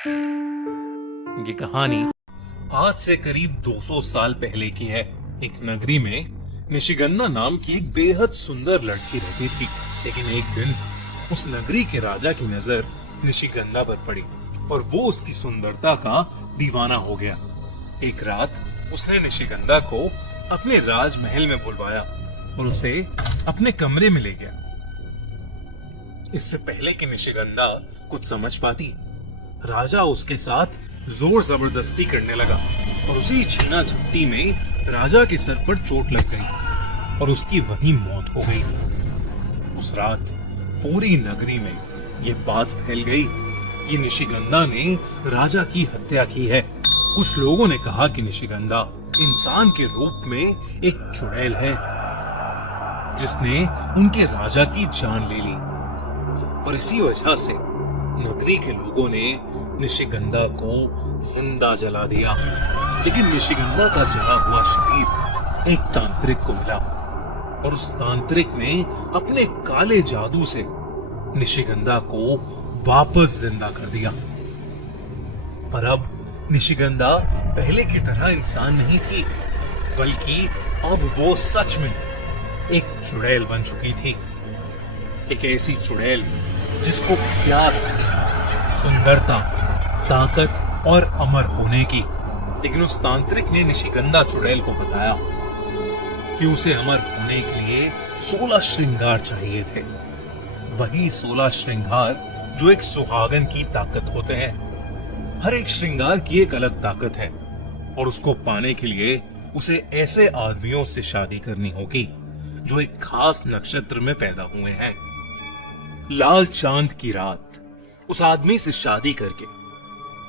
ये कहानी आज से करीब 200 साल पहले की है। एक नगरी में निशिगंधा नाम की एक बेहद सुंदर लड़की रहती थी। लेकिन एक दिन उस नगरी के राजा की नजर निशिगंधा पर पड़ी और वो उसकी सुंदरता का दीवाना हो गया। एक रात उसने निशिगंधा को अपने राजमहल में बुलवाया और उसे अपने कमरे में ले गया। इससे पहले कि निशिगंधा कुछ समझ पाती, राजा उसके साथ जोर जबरदस्ती करने लगा और उसी छीना झपटी में राजा के सर पर चोट लग गई और उसकी वहीं मौत हो गई। उस रात पूरी नगरी में ये बात फैल गई कि निशिगंधा ने राजा की हत्या की है। कुछ लोगों ने कहा कि निशिगंधा इंसान के रूप में एक चुड़ैल है जिसने उनके राजा की जान ले ली और इसी वजह से नगरी के लोगों ने निशिगंधा को जिंदा जला दिया। लेकिन निशिगंधा का जला हुआ शरीर एक तांत्रिक को मिला और उस तांत्रिक ने अपने काले जादू से निशिगंधा को वापस जिंदा कर दिया। पर अब निशिगंधा पहले की तरह इंसान नहीं थी, बल्कि अब वो सच में एक चुड़ैल बन चुकी थी। एक ऐसी चुड़ैल जिसको प्यास थी सुंदरता, ताकत और अमर होने की। लेकिन उस तांत्रिक ने निशिगंधा चुड़ैल को बताया कि उसे अमर होने के लिए 16 श्रृंगार चाहिए थे। वही 16 श्रृंगार जो एक सुहागन की ताकत होते हैं। हर एक श्रृंगार की एक अलग ताकत है और उसको पाने के लिए उसे ऐसे आदमियों से शादी करनी होगी जो एक खास नक्षत्र में पैदा हुए हैं। लाल चांद की रात उस आदमी से शादी करके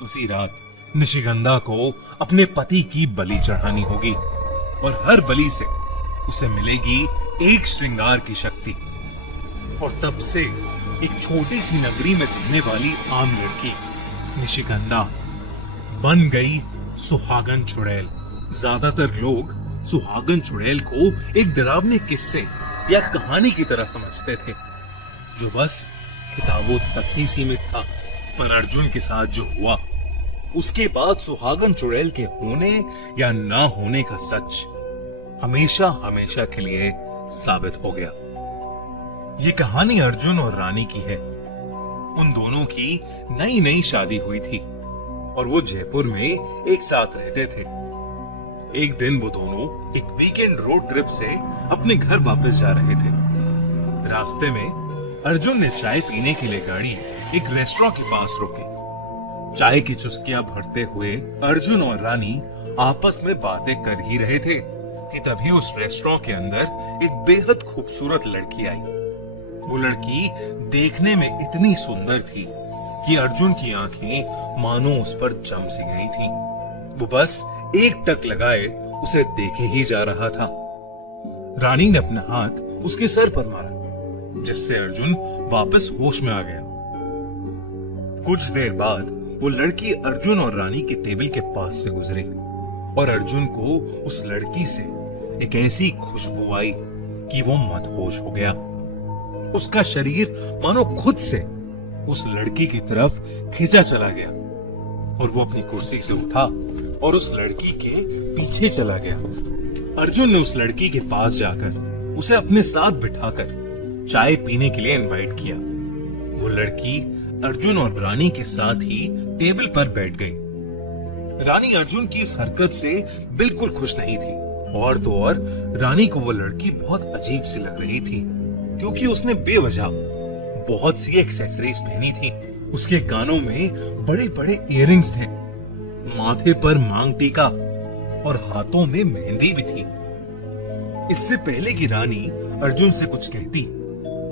उसी रात निशिगंधा को अपने पति की बलि चढ़ानी होगी और हर बलि से उसे मिलेगी एक श्रृंगार की शक्ति। और तब से एक छोटी सी नगरी में रहने वाली आम लड़की निशिगंधा बन गई सुहागन चुड़ैल। ज्यादातर लोग सुहागन चुड़ैल को एक डरावने किस्से या कहानी की तरह समझते थे जो बस किताबों तक ही सीमित था। पर अर्जुन के साथ जो हुआ उसके बाद सुहागन चुड़ैल के होने या ना होने का सच हमेशा हमेशा के लिए साबित हो गया। ये कहानी अर्जुन और रानी की है। उन दोनों की नई नई शादी हुई थी और वो जयपुर में एक साथ रहते थे। एक दिन वो दोनों एक वीकेंड रोड ट्रिप से अपने घर वापस जा रहे थे। रास्ते में अर्जुन ने चाय पीने के लिए गाड़ी एक रेस्टोरेंट के पास रोकी। चाय की चुस्कियां भरते हुए अर्जुन और रानी आपस में बातें कर ही रहे थे कि तभी उस रेस्टोरेंट के अंदर एक बेहद खूबसूरत लड़की आई। वो लड़की देखने में इतनी सुंदर थी कि अर्जुन की आंखें मानो उस पर जम सी गई थी। वो बस एक टक लगाए उसे देखे ही जा रहा था। रानी ने अपना हाथ उसके सर पर मारा जिससे अर्जुन वापस होश में आ गया। कुछ देर बाद वो लड़की अर्जुन और रानी के टेबल के पास से गुजरी और अर्जुन को उस लड़की से एक ऐसी खुशबू आई कि वो मदहोश हो गया। उसका शरीर मानो खुद से उस लड़की की तरफ खींचा चला गया और वो अपनी कुर्सी से उठा और उस लड़की के पीछे चला गया। अर्जुन ने उस लड़की के पास जाकर उसे अपने साथ बिठाकर चाय पीने के लिए इनवाइट किया। वो लड़की अर्जुन और रानी के साथ ही टेबल पर बैठ गई। रानी अर्जुन की इस हरकत से बिल्कुल खुश नहीं थी और तो और रानी को वो लड़की बहुत अजीब सी लग रही थी क्योंकि उसने बेवजह बहुत सी एक्सेसरीज पहनी थी। उसके कानों में बड़े बड़े इयररिंग्स थे, माथे पर मांग टीका और हाथों में मेहंदी भी थी। इससे पहले कि रानी अर्जुन से कुछ कहती,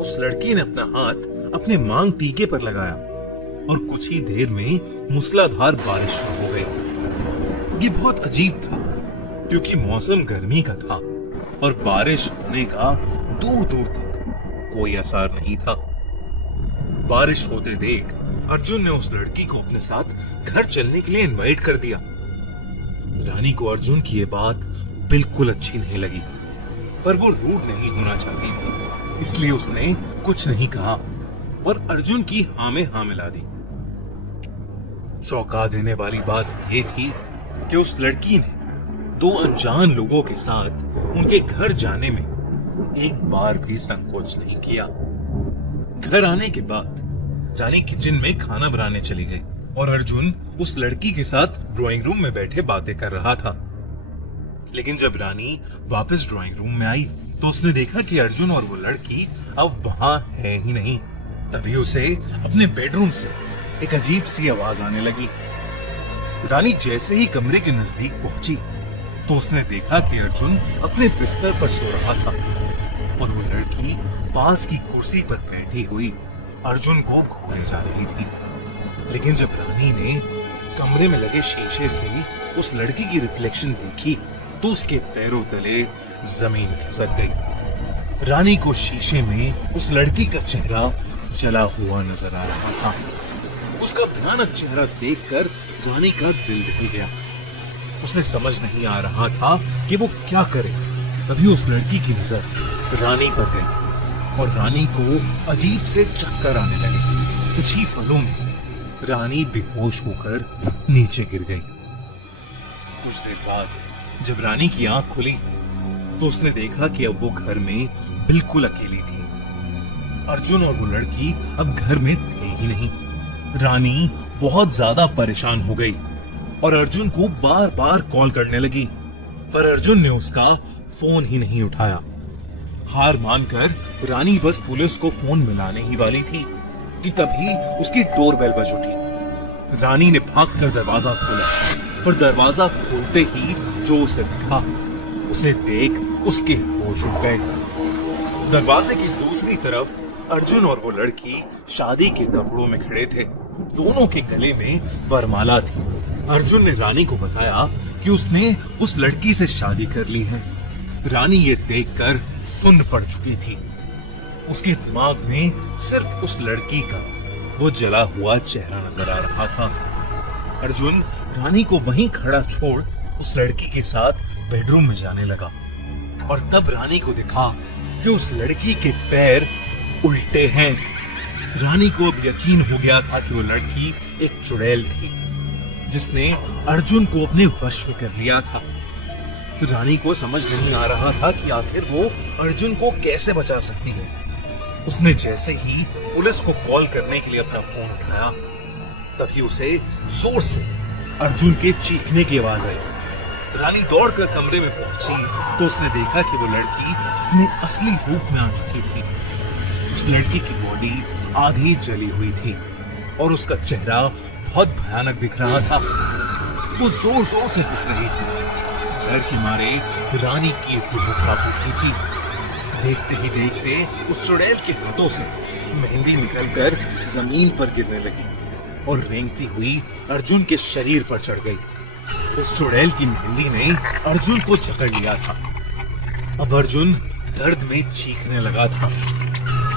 उस लड़की ने अपना हाथ अपने मांग टीके पर लगाया और कुछ ही देर में मूसलाधार बारिश शुरू हो गई। ये बहुत अजीब था क्योंकि मौसम गर्मी का था और बारिश होने का दूर दूर तक कोई आसार नहीं था। बारिश होते देख अर्जुन ने उस लड़की को अपने साथ घर चलने के लिए इनवाइट कर दिया। रानी को अर्जुन की ये बात बिल्कुल अच्छी नहीं लगी, पर वो रूड नहीं होना चाहती थी, इसलिए उसने कुछ नहीं कहा और अर्जुन की हाँ में हाँ मिला दी। चौंका देने वाली बात ये थी कि उस लड़की ने दो अनजान लोगों के साथ उनके घर जाने में एक बार भी संकोच नहीं किया। घर आने के बाद रानी किचन में खाना बनाने चली गई और अर्जुन उस लड़की के साथ ड्राइंग रूम में बैठे बातें कर रहा था। लेकिन जब रानी वापस ड्राइंग रूम में आई तो उसने देखा कि अर्जुन और वो लड़की अब वहां है ही नहीं। तभी उसे अपने बेडरूम से एक अजीब सी आवाज आने लगी। रानी जैसे ही कमरे के नजदीक पहुंची तो उसने देखा कि अर्जुन अपने बिस्तर पर सो रहा था और वो लड़की पास की कुर्सी पर बैठी हुई अर्जुन को घूरे जा रही थी। लेकिन जब रानी ने कमरे में लगे शीशे से उस लड़की की रिफ्लेक्शन देखी तो उसके पैरों तले जमीन खिसक गई। रानी को शीशे में उस लड़की का चेहरा जला हुआ नजर आ रहा था। उसका भयानक चेहरा देखकर रानी का दिल दहल गया। उसे समझ नहीं आ रहा था कि वो क्या करे। तभी उस लड़की की नजर रानी पर गई और रानी को अजीब से चक्कर आने लगे। कुछ ही पलों में रानी बेहोश होकर नीचे गिर गई। कुछ देर बाद जब रानी की आंख खुली तो उसने देखा कि अब वो घर में बिल्कुल अकेली थी। अर्जुन और वो लड़की अब घर में थे ही नहीं। रानी बहुत ज्यादा परेशान हो गई और अर्जुन को बार बार कॉल करने लगी, पर अर्जुन ने उसका फोन ही नहीं उठाया। हार मानकर रानी बस पुलिस को फोन मिलाने ही वाली थी कि तभी उसकी डोरबेल बज उठी। रानी ने भागकर दरवाजा खोला, पर दरवाजा खोलते ही जो उसे दिखा उसे देख उसके होश उड़ गए। दरवाजे की दूसरी तरफ अर्जुन और वो लड़की शादी के कपड़ों में खड़े थे। दोनों के गले में वरमाला थी। अर्जुन ने रानी को बताया कि उसने उस लड़की से शादी कर ली है। रानी ये देखकर सुन्न पड़ चुकी थी। उसके दिमाग में सिर्फ उस लड़की का वो जला हुआ चेहरा नजर आ रहा था। अर्जुन रानी को वहीं खड़ा छोड़ उस लड़की के साथ बेडरूम में जाने लगा और तब रानी को दिखा कि उस लड़की के पैर उल्टे हैं। रानी को अब यकीन हो गया था कि वो लड़की एक चुड़ैल थी जिसने अर्जुन को अपने वश में कर लिया था। रानी को समझ नहीं आ रहा था कि आखिर वो अर्जुन को कैसे बचा सकती है। उसने जैसे ही पुलिस को कॉल करने के लिए अपना फोन उठाया तभी उसे जोर से अर्जुन के चीखने की आवाज आई। रानी दौड़कर कमरे में पहुंची तो उसने देखा कि वो लड़की अपने असली रूप में आ चुकी थी। उस लड़की की बॉडी आधी जली हुई थी और उसका चेहरा बहुत भयानक दिख रहा था। वो जोर जोर से हंस रही थी। डर के मारे रानी की रूह कांप उठी थी। देखते ही देखते उस चुड़ैल के हाथों से मेहंदी निकलकर जमीन पर गिरने लगी और रेंगती हुई अर्जुन के शरीर पर चढ़ गई। उस चुड़ैल की मेहंदी ने अर्जुन को जकड़ लिया था। अब अर्जुन दर्द में चीखने लगा था,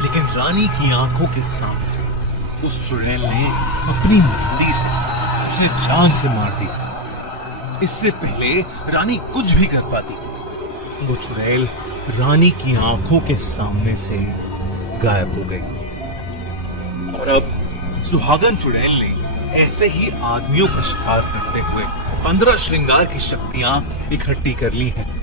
लेकिन रानी की आंखों के सामने उस चुड़ैल ने अपनी मेहंदी से उसे जान से मार दिया। इससे पहले रानी कुछ भी कर पाती, वो चुड़ैल रानी की आंखों के सामने से गायब हो गई। और अब सुहागन चुड़ैल ने ऐसे ही आदमियों का शिकार करते हुए 15 श्रृंगार की शक्तियां इकट्ठी कर ली हैं।